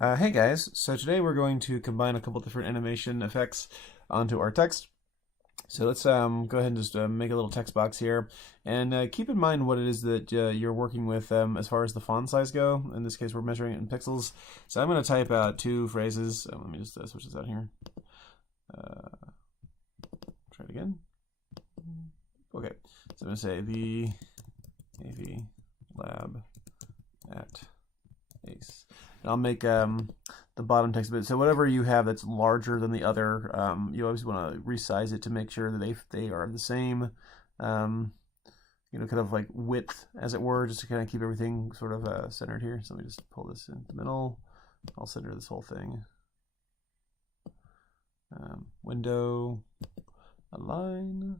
Hey guys, so today we're going to combine a couple different animation effects onto our text. So let's go ahead and just make a little text box here, and keep in mind what it is that you're working with as far as the font size go. In this case, we're measuring it in pixels. So I'm going to type out two phrases. Let me just switch this out here. Try it again. Okay, so I'm going to say the AV Lab at ACE. And I'll make the bottom text a bit. So whatever you have that's larger than the other, you always want to resize it to make sure that they are the same, kind of like width, as it were, just to kind of keep everything sort of centered here. So let me just pull this in the middle. I'll center this whole thing. Window, align.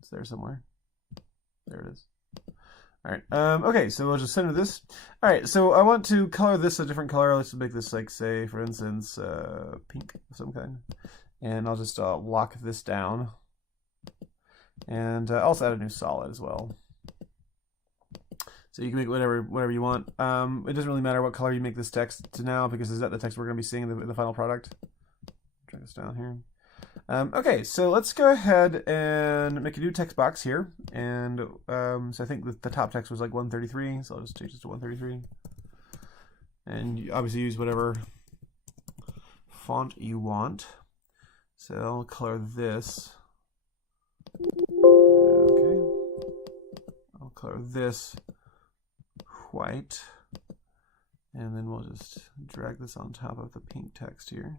It's there somewhere. There it is. All right. Okay, so we'll just center this. All right, so I want to color this a different color. Let's make this, like, say, for instance, pink of some kind. And I'll just lock this down. And also add a new solid as well. So you can make whatever you want. It doesn't really matter what color you make this text to now, because is that the text we're going to be seeing in the final product. Drag this down here. Okay, so let's go ahead and make a new text box here. And so I think the top text was like 133, so I'll just change this to 133. And you obviously use whatever font you want. So I'll color this. Okay. I'll color this white. And then we'll just drag this on top of the pink text here.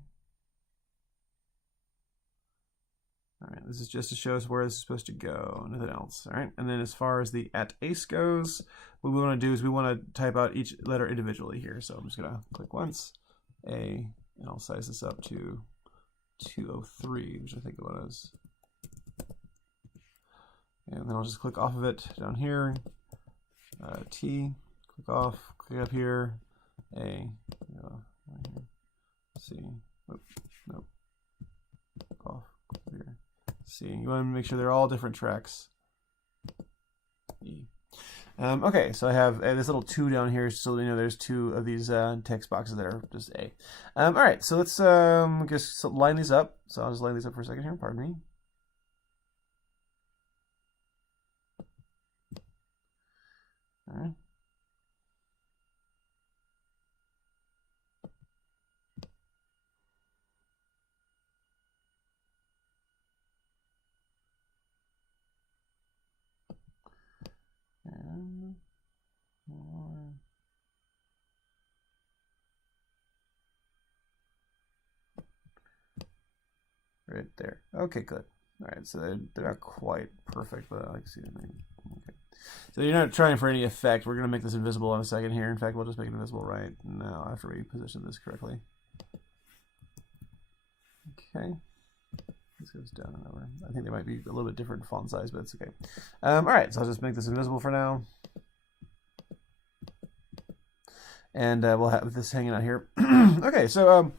All right, this is just to show us where this is supposed to go, nothing else. All right, and then as far as the at ACE goes, what we want to do is we want to type out each letter individually here. So I'm just going to click once, A, and I'll size this up to 203, which I think it was. And then I'll just click off of it down here, T, click off, click up here, A, right here, C, nope, click off, click here. See, you want to make sure they're all different tracks. E. Okay, so I have this little 2 down here, so you know there's 2 of these text boxes that are just A. All right, so let's just line these up. So I'll just line these up for a second here. Pardon me. All right. And more. Right there. Okay, good. All right, so they're not quite perfect, but I like to see them. Okay. So you're not trying for any effect. We're going to make this invisible in a second here. In fact, we'll just make it invisible right now after we position this correctly. Okay. This goes down and over. I think they might be a little bit different font size, but it's okay. All right, so I'll just make this invisible for now. And we'll have this hanging out here. Okay, so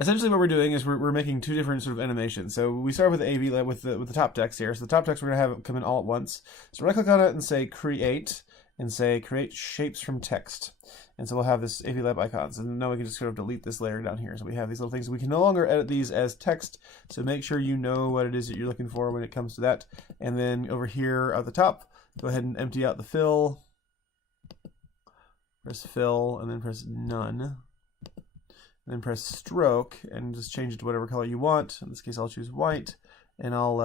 essentially what we're doing is we're making 2 different sort of animations. So we start with the AV with the top text here. So the top text we're going to have come in all at once. So right click on it and say create, and say create shapes from text. And so we'll have this AV Lab icons. And now we can just sort of delete this layer down here. So we have these little things. We can no longer edit these as text. So make sure you know what it is that you're looking for when it comes to that. And then over here at the top, go ahead and empty out the fill. Press fill and then press none. And then press stroke and just change it to whatever color you want. In this case, I'll choose white, and I'll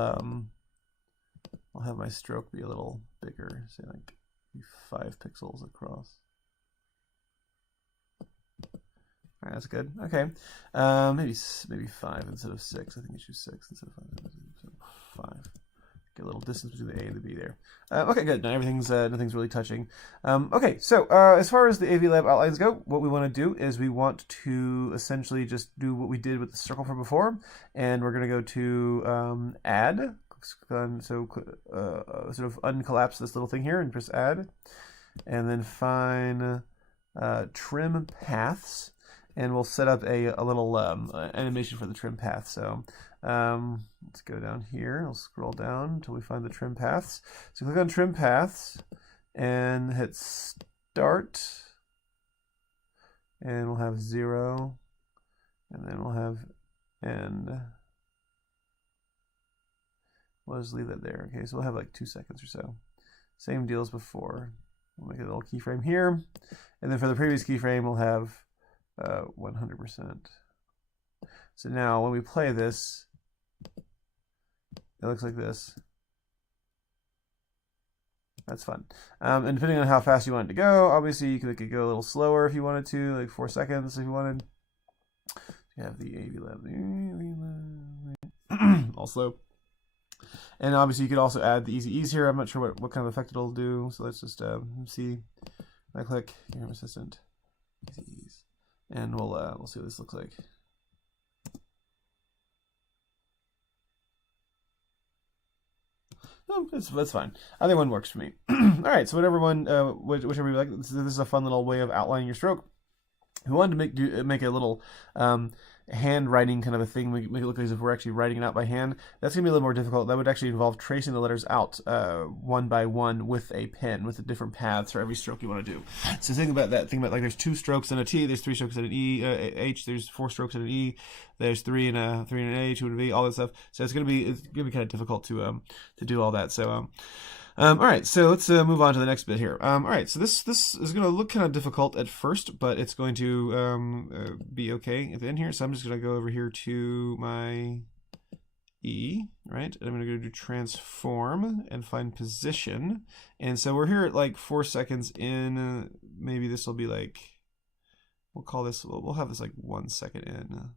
have my stroke be a little bigger, say like 5 pixels across. All right, that's good. Okay, maybe 5 instead of 6. I think I choose 6 instead of 5. Get a little distance between the A and the B there. Okay, good. Now nothing's really touching. Okay, so as far as the AV Lab outlines go, what we want to do is we want to essentially just do what we did with the circle from before, and we're going to go to Add. So sort of uncollapse this little thing here and press Add, and then find Trim Paths, and we'll set up a little animation for the trim path. So let's go down here. I'll scroll down until we find the trim paths. So click on trim paths and hit start, and we'll have 0, and then we'll have end. We'll just leave that there. Okay, so we'll have like 2 seconds or so. Same deal as before. We'll make a little keyframe here, and then for the previous keyframe, we'll have 100%. So now when we play this, it looks like this. That's fun. And depending on how fast you want it to go, obviously you could go a little slower if you wanted to, like 4 seconds if you wanted. You have the AV lab all slow. And obviously you could also add the easy ease here. I'm not sure what kind of effect it'll do. So let's just see. I click Game Assistant, easy ease, and we'll see what this looks like. That's fine. Either one works for me. All right, so whatever one, whichever you like. This is a fun little way of outlining your stroke. If we wanted to make a little handwriting kind of a thing, make it look as if we're actually writing it out by hand. That's going to be a little more difficult. That would actually involve tracing the letters out one by one with a pen, with the different paths for every stroke you want to do. So think about that. Think about like there's 2 strokes in a T, there's 3 strokes in an E, H, there's 4 strokes in an E, there's 3 in an A, 2 in a V, all that stuff. So it's gonna be kind of difficult to do all that. So all right, so let's move on to the next bit here. All right, so this is going to look kind of difficult at first, but it's going to be okay at the end here. So I'm just going to go over here to my E, right? And I'm going to go to transform and find position. And so we're here at like 4 seconds in. Maybe this will be like, we'll call this, we'll have this like 1 second in.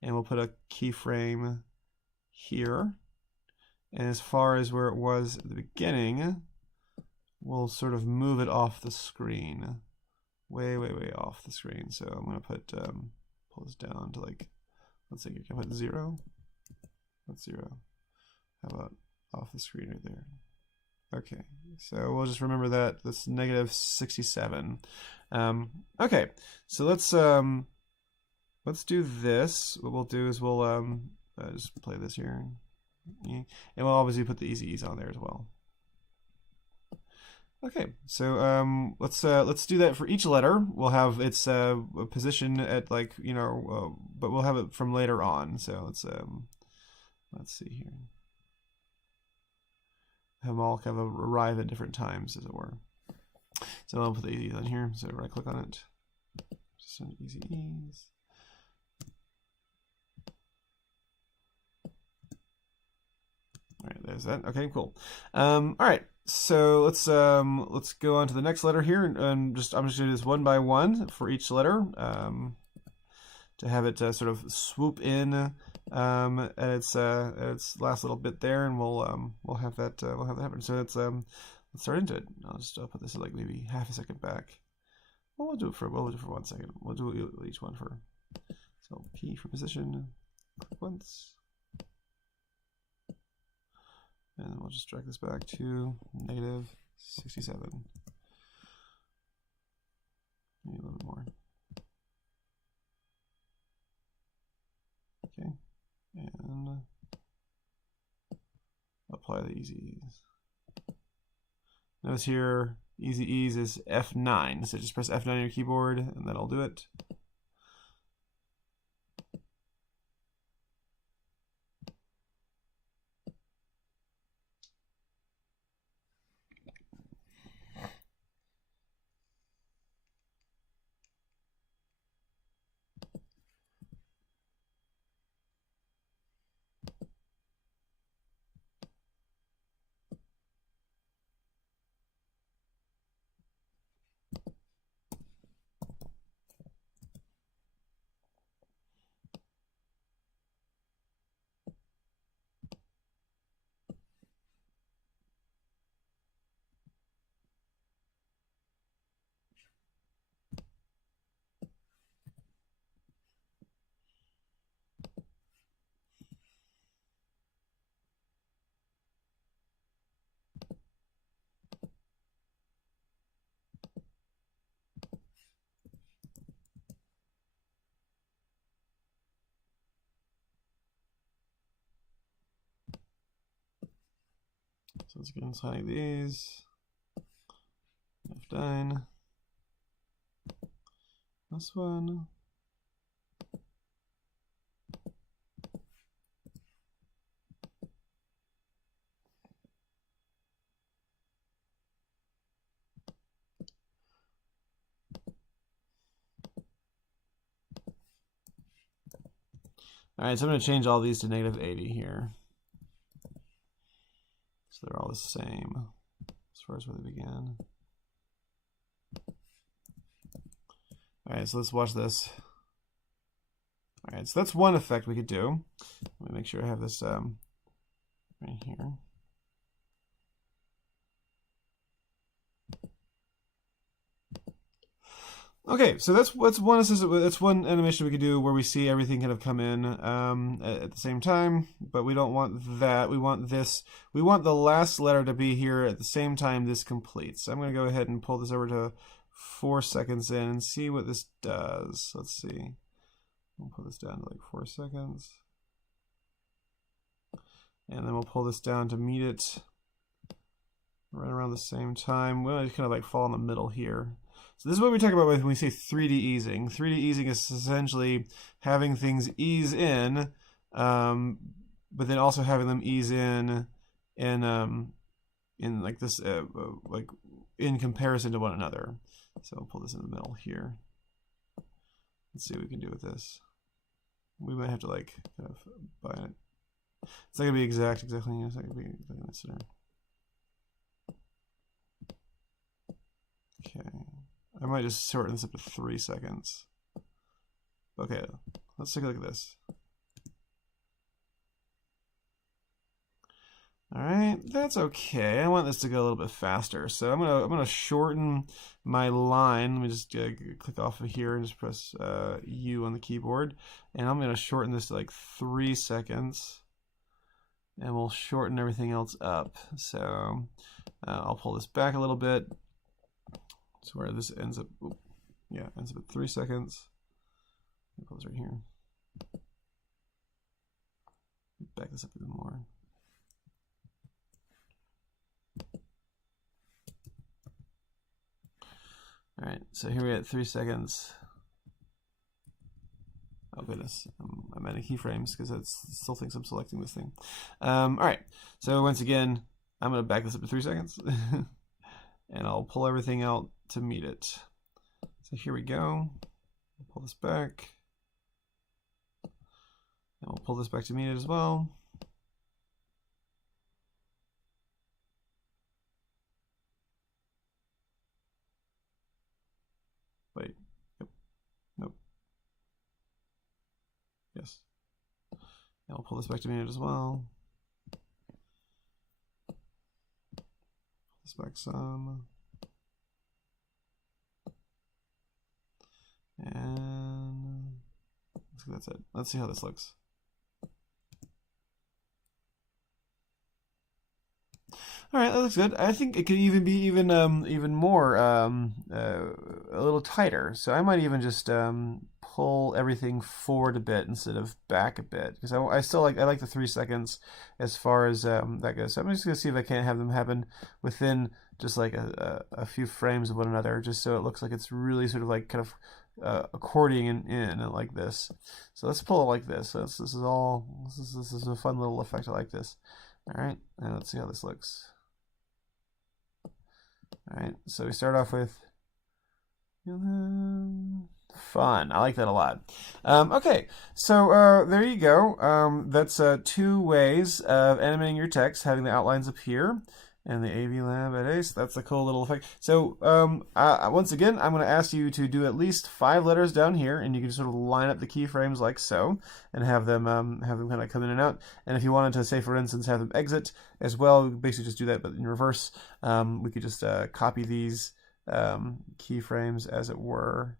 And we'll put a keyframe here. And as far as where it was at the beginning, we'll sort of move it off the screen. Way, way, way off the screen. So I'm going to put, pull this down to like, let's see, can I put 0? What's 0? How about off the screen right there? Okay, so we'll just remember that. That's negative 67. Okay, so let's do this. What we'll do is we'll just play this here. And we'll obviously put the easy ease on there as well. Okay, so let's do that for each letter. We'll have its position at like but we'll have it from later on. So let's see here. Have them all kind of arrive at different times, as it were. So I'll put the easy on here. So right click on it. Just send easy ease. All right, there's that. Okay, cool. All right, so let's go on to the next letter here, and I'm just gonna do this one by one for each letter to have it sort of swoop in at its last little bit there, and we'll have that happen. So let's start into it. I'll just put this at like maybe half a second back. Well, we'll do it for 1 second. We'll do each one for. So key for position. Click once. And then we'll just drag this back to negative 67. Maybe a little bit more. Okay. And apply the easy ease. Notice here, easy ease is F9. So just press F9 on your keyboard and that'll do it. So let's go inside these. F9. +1. All right, so I'm going to change all these to -80 here. So they're all the same as far as where they began. All right, so let's watch this. All right, so that's one effect we could do. Let me make sure I have this right here. Okay, so that's one animation we could do where we see everything kind of come in at the same time, but we don't want that. We want this. We want the last letter to be here at the same time this completes. So I'm going to go ahead and pull this over to 4 seconds in and see what this does. Let's see. We'll put this down to like 4 seconds. And then we'll pull this down to meet it right around the same time. We'll just kind of like fall in the middle here. So this is what we talk about when we say 3D easing. 3D easing is essentially having things ease in, but then also having them ease in like this, like in comparison to one another. So I'll pull this in the middle here. Let's see what we can do with this. We might have to like kind of buy it. It's not gonna be exactly. It's not gonna be in the center. Okay. I might just shorten this up to 3 seconds. Okay, let's take a look at this. All right, that's okay. I want this to go a little bit faster, so I'm gonna shorten my line. Let me just click off of here and just press U on the keyboard, and I'm gonna shorten this to like 3 seconds, and we'll shorten everything else up. So I'll pull this back a little bit. So where this ends up, ends up at 3 seconds. I'll pull this right here. Back this up even more. All right, so here we're at 3 seconds. Oh goodness, I'm adding keyframes because it still thinks I'm selecting this thing. All right, so once again, I'm gonna back this up to 3 seconds. And I'll pull everything out to meet it. So here we go. I'll pull this back. And we'll pull this back to meet it as well. Wait. Yep. Nope. Yes. And we'll pull this back to meet it as well. This back some, and that's it. Let's see how this looks. All right, that looks good. I think it could even be even more a little tighter. So I might even just pull everything forward a bit instead of back a bit, because I still like the 3 seconds as far as that goes. So I'm just gonna see if I can't have them happen within just like a few frames of one another, just so it looks like it's really sort of like kind of accordioning in like this. So let's pull it like this. So this is a fun little effect. I like this. All right, and let's see how this looks. All right, so we start off with fun. I like that a lot. Okay, so there you go. That's 2 ways of animating your text, having the outlines appear, and the AV Lab at ACE. That's a cool little effect. So once again, I'm going to ask you to do at least 5 letters down here, and you can sort of line up the keyframes like so, and have them kind of come in and out. And if you wanted to, say for instance, have them exit as well, basically just do that, but in reverse. We could just copy these keyframes as it were.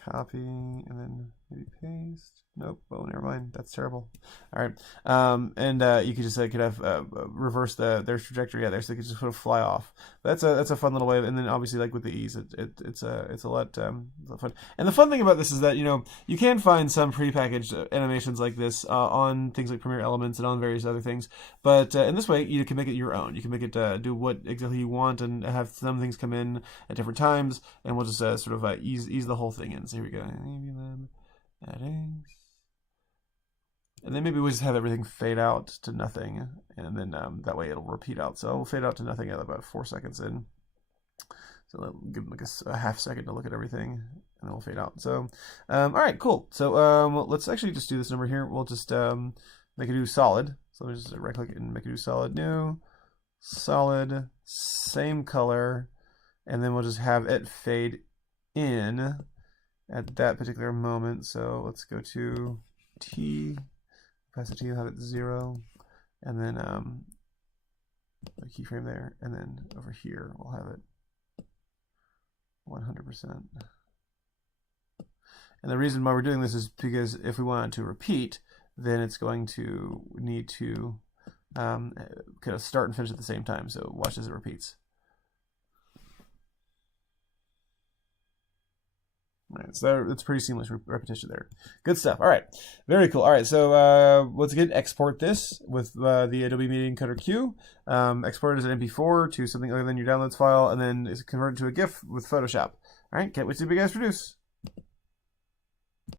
Copy and then Maybe paste. Nope. Oh, never mind. That's terrible. All right. And you could just could have reverse their trajectory there, so they could just sort of fly off. That's a fun little way. And then obviously, like with the ease, it's a lot fun. And the fun thing about this is that you can find some prepackaged animations like this on things like Premiere Elements and on various other things. But in this way, you can make it your own. You can make it do what exactly you want and have some things come in at different times. And we'll just sort of ease the whole thing in. So here we go. Adding. And then maybe we'll just have everything fade out to nothing, and then that way it'll repeat out. So we'll fade out to nothing at about 4 seconds in. So I'll give them like a half second to look at everything, and then we'll fade out. So, all right, cool. So let's actually just do this number here. We'll just make it do solid. So we'll just right click and make it do solid. New, solid, same color, and then we'll just have it fade in at that particular moment. So let's go to T. Opacity, will have it 0, and then a keyframe there, and then over here we'll have it 100%. And the reason why we're doing this is because if we want it to repeat, then it's going to need to kind of start and finish at the same time. So watch as it repeats. All right, so it's pretty seamless repetition there. Good stuff. All right, very cool. All right, so once again, export this with the Adobe Media Encoder Q. Export it as an MP4 to something other than your downloads file, and then it's converted to a GIF with Photoshop. All right, can't wait to see what you guys produce.